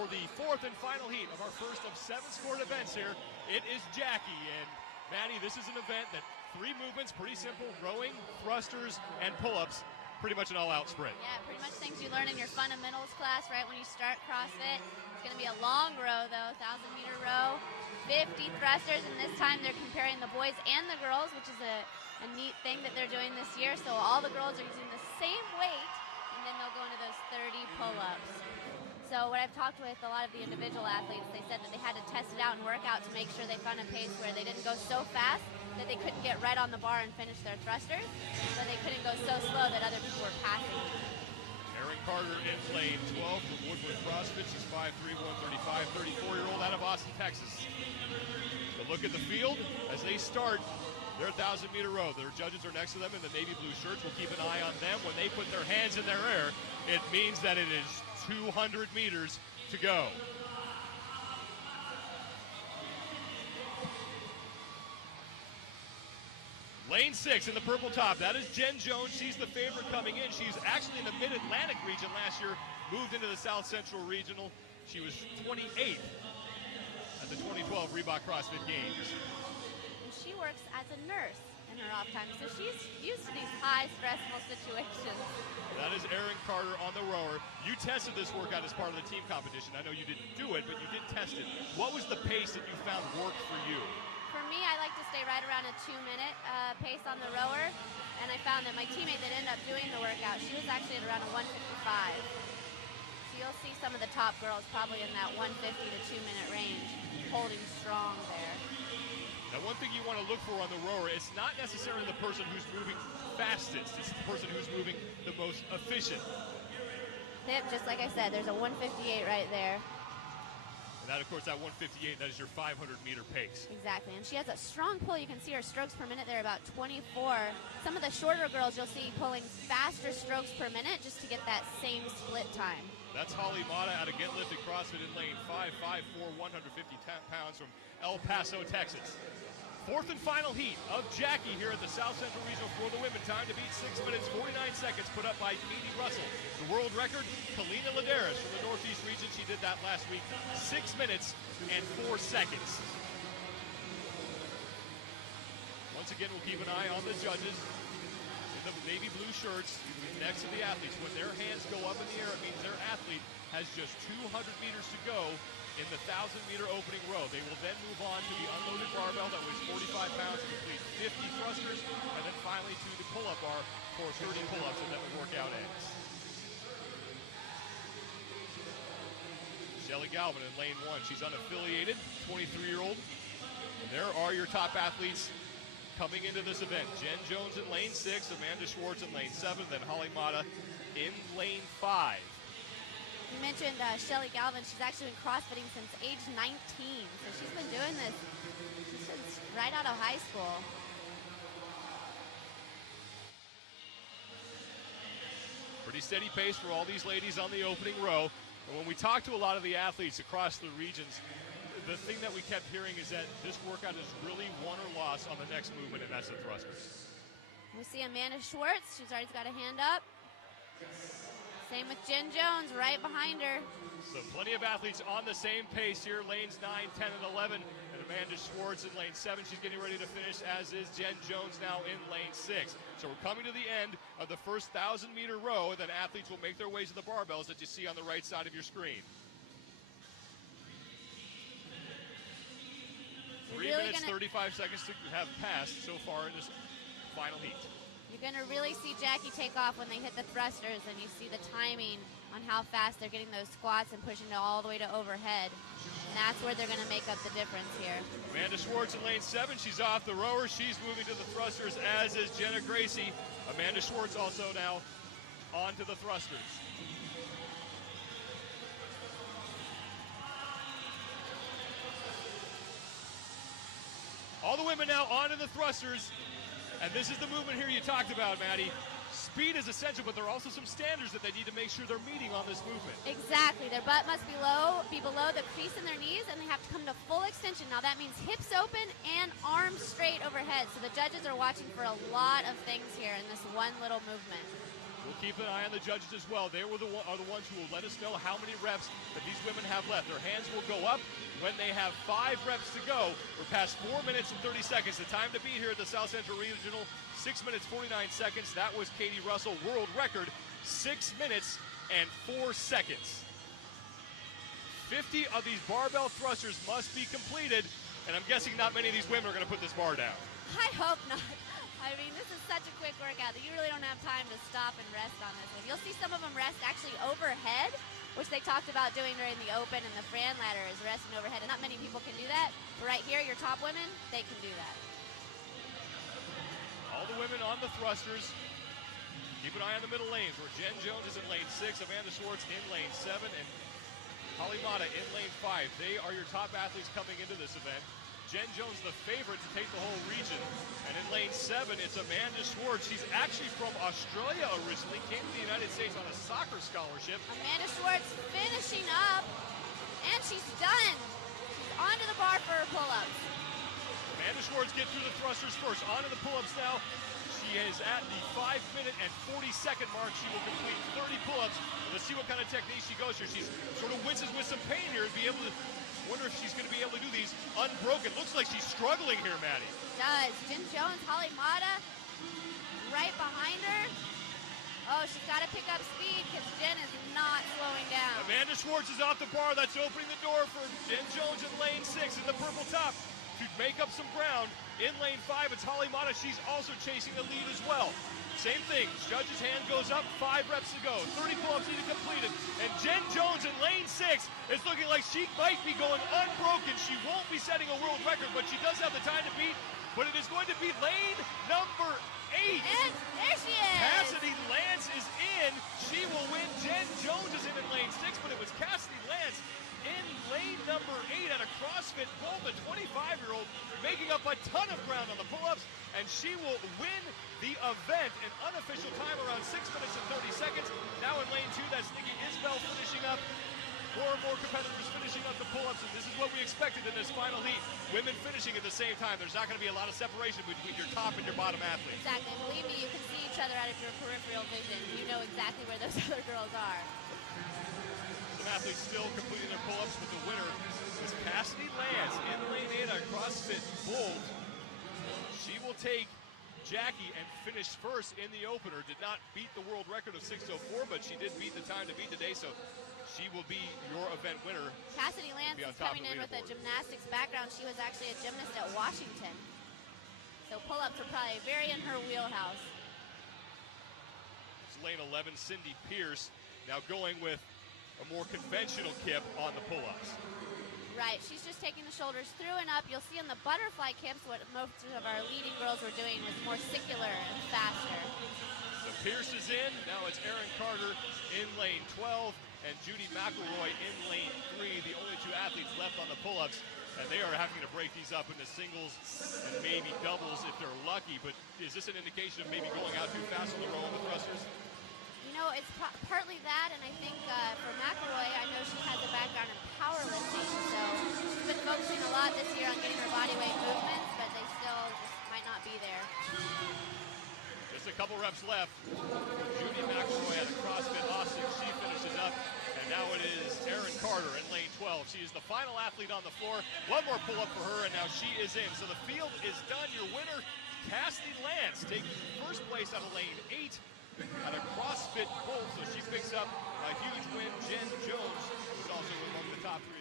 for the fourth and final heat of our first of 7 scored events here. It is Jackie, and Maddie, this is an event that 3 movements, pretty simple: rowing, thrusters, and pull-ups. Pretty much an all-out sprint. Yeah, pretty much things you learn in your fundamentals class right when you start CrossFit. It's going to be a long row, though, 1,000-meter row, 50 thrusters, and this time they're comparing the boys and the girls, which is a neat thing that they're doing this year. So all the girls are using the same weight, and then they'll go into those 30 pull-ups. So what I've talked with a lot of the individual athletes, they said that they had to test it out and work out to make sure they found a pace where they didn't go so fast that they couldn't get right on the bar and finish their thrusters, but they couldn't go so slow that other people were passing. Erin Carter in lane 12 from Woodward CrossFit. She's 5'3", 135, 34-year-old out of Austin, Texas. But look at the field as they start their 1,000-meter row. Their judges are next to them in the navy blue shirts. We'll keep an eye on them. When they put their hands in their air, it means that it is 200 meters to go. Lane 6 in the purple top, that is Jen Jones. She's the favorite coming in. She's actually in the Mid-Atlantic region last year, moved into the South Central Regional. She was 28th at the 2012 Reebok CrossFit Games. And she works as a nurse in her off time, so she's used to these high stressful situations. That is Erin Carter on the rower. You tested this workout as part of the team competition. I know you didn't do it, but you did test it. What was the pace that you found worked for you? For me, I like to stay right around a 2-minute pace on the rower, and I found that my teammate that ended up doing the workout, she was actually at around a 155. So you'll see some of the top girls probably in that 150 to 2-minute range, holding strong there. Now, one thing you want to look for on the rower, it's not necessarily the person who's moving fastest, it's the person who's moving the most efficient. Yep, just like I said, there's a 158 right there. And that, of course, that 158, that is your 500-meter pace. Exactly, and she has a strong pull. You can see her strokes per minute there, about 24. Some of the shorter girls you'll see pulling faster strokes per minute just to get that same split time. That's Holly Mata out of Get Lifted CrossFit in lane 5, 5'4", 150 pounds from El Paso, Texas. Fourth and final heat of Jackie here at the South Central Regional for the women. Time to beat 6 minutes, 49 seconds, put up by Katie Russell. The world record, Kalina Ladares from the Northeast region. She did that last week, 6 minutes and 4 seconds. Once again, we'll keep an eye on the judges in the navy blue shirts next to the athletes. When their hands go up in the air, it means their athlete has just 200 meters to go in the 1,000-meter opening row. They will then move on to the unloaded barbell that weighs 45 pounds, complete 50 thrusters, and then finally to the pull-up bar for 30 pull-ups, and then the workout ends. Shelly Galvin in lane 1. She's unaffiliated, 23-year-old. And there are your top athletes coming into this event. Jen Jones in lane 6, Amanda Schwartz in lane 7, then Holly Mata in lane 5. You mentioned Shelly Galvin. She's actually been CrossFitting since age 19. So she's been doing this since right out of high school. Pretty steady pace for all these ladies on the opening row. And when we talk to a lot of the athletes across the regions, the thing that we kept hearing is that this workout is really won or lost on the next movement, and that's the thrusters. We see Amanda Schwartz. She's already got a hand up. Same with Jen Jones right behind her. So plenty of athletes on the same pace here, lanes 9, 10, and 11. And Amanda Schwartz in lane 7. She's getting ready to finish, as is Jen Jones now in lane 6. So we're coming to the end of the first 1,000-meter row, and then athletes will make their way to the barbells that you see on the right side of your screen. 3 minutes, 35 seconds to have passed so far in this final heat. You're going to really see Jackie take off when they hit the thrusters, and you see the timing on how fast they're getting those squats and pushing it all the way to overhead. And that's where they're going to make up the difference here. Amanda Schwartz in lane 7. She's off the rower. She's moving to the thrusters, as is Jenna Gracie. Amanda Schwartz also now on to the thrusters. All the women now onto the thrusters. And this is the movement here you talked about, Maddie. Speed is essential, but there are also some standards that they need to make sure they're meeting on this movement. Exactly. Their butt must be below the crease in their knees, and they have to come to full extension. Now that means hips open and arms straight overhead. So the judges are watching for a lot of things here in this one little movement. We'll keep an eye on the judges as well. They are the ones who will let us know how many reps that these women have left. Their hands will go up when they have 5 reps to go. We're past 4 minutes and 30 seconds. The time to be here at the South Central Regional, 6 minutes, 49 seconds. That was Katie Russell, world record, 6 minutes and 4 seconds. 50 of these barbell thrusters must be completed, and I'm guessing not many of these women are going to put this bar down. I hope not. I mean, this is such a quick workout that you really don't have time to stop and rest on this one. You'll see some of them rest actually overhead, which they talked about doing during the open, and the Fran ladder is resting overhead, and not many people can do that. But right here, your top women, they can do that. All the women on the thrusters. Keep an eye on the middle lanes where Jen Jones is in lane 6, Amanda Schwartz in lane 7, and Holly Mata in lane 5. They are your top athletes coming into this event. Jen Jones, the favorite to take the whole region. And in lane 7, it's Amanda Schwartz. She's actually from Australia originally, came to the United States on a soccer scholarship. Amanda Schwartz finishing up, and she's done. She's onto the bar for her pull-ups. Amanda Schwartz gets through the thrusters first. Onto the pull-ups now. She is at the 5-minute and 40-second mark. She will complete 30 pull-ups. Let's see what kind of technique she goes here. She's sort of winces with some pain here to be able to. Wonder if she's going to be able to do these unbroken. Looks like she's struggling here, Maddie. Does. Jen Jones, Holly Mata, right behind her. Oh, she's got to pick up speed because Jen is not slowing down. Amanda Schwartz is off the bar. That's opening the door for Jen Jones in lane 6 in the purple top to make up some ground. In lane 5, it's Holly Mata. She's also chasing the lead as well. Same thing. Judge's hand goes up. 5 reps to go. 30 pull-ups needed completed. And Jen Jones in lane 6 is looking like she might be going unbroken. She won't be setting a world record, but she does have the time to beat. But it is going to be lane number 8. And there she is. Cassidy Lance is in. She will win. Jen Jones is in lane 6, but it was Cassidy Lance in lane number 8 at a CrossFit Bowl, the 25-year-old, making up a ton of ground on the pull-ups, and she will win the event. An unofficial time around 6 minutes and 30 seconds. Now in lane 2, that's Nikki Isbell finishing up. More and more competitors finishing up the pull-ups, and this is what we expected in this final heat. Women finishing at the same time. There's not going to be a lot of separation between your top and your bottom athletes. Exactly. Believe me, you can see each other out of your peripheral vision. You know exactly where those other girls are. Some athletes still completing their pull-ups, but the winner is Cassidy Lance in lane 8 on CrossFit Bold. She will take Jackie and finish first in the opener. Did not beat the world record of 6:04, but she did beat the time to beat today, so she will be your event winner. Cassidy Lance is coming in with a gymnastics background. She was actually a gymnast at Washington. So pull-ups are probably very in her wheelhouse. It's lane 11, Cindy Pierce, now going with a more conventional kip on the pull-ups. Right, she's just taking the shoulders through and up. You'll see in the butterfly kips what most of our leading girls were doing was more circular and faster. So Pierce is in. Now it's Erin Carter in lane 12 and Judy McElroy in lane 3, the only 2 athletes left on the pull-ups. And they are having to break these up into singles and maybe doubles if they're lucky. But is this an indication of maybe going out too fast on the row on the thrusters? You know, it's partly that, and I think for McElroy, I know she has a background in powerlifting, so she's been focusing a lot this year on getting her body weight movements, but they still just might not be there. Just a couple reps left. Judy McElroy at the CrossFit Austin, she finishes up, and now it is Erin Carter in lane 12. She is the final athlete on the floor. One more pull-up for her, and now she is in. So the field is done. Your winner, Cassidy Lance, taking first place out of lane 8. At a CrossFit Bowl, so she picks up a huge win. Jen Jones is also among the top 3.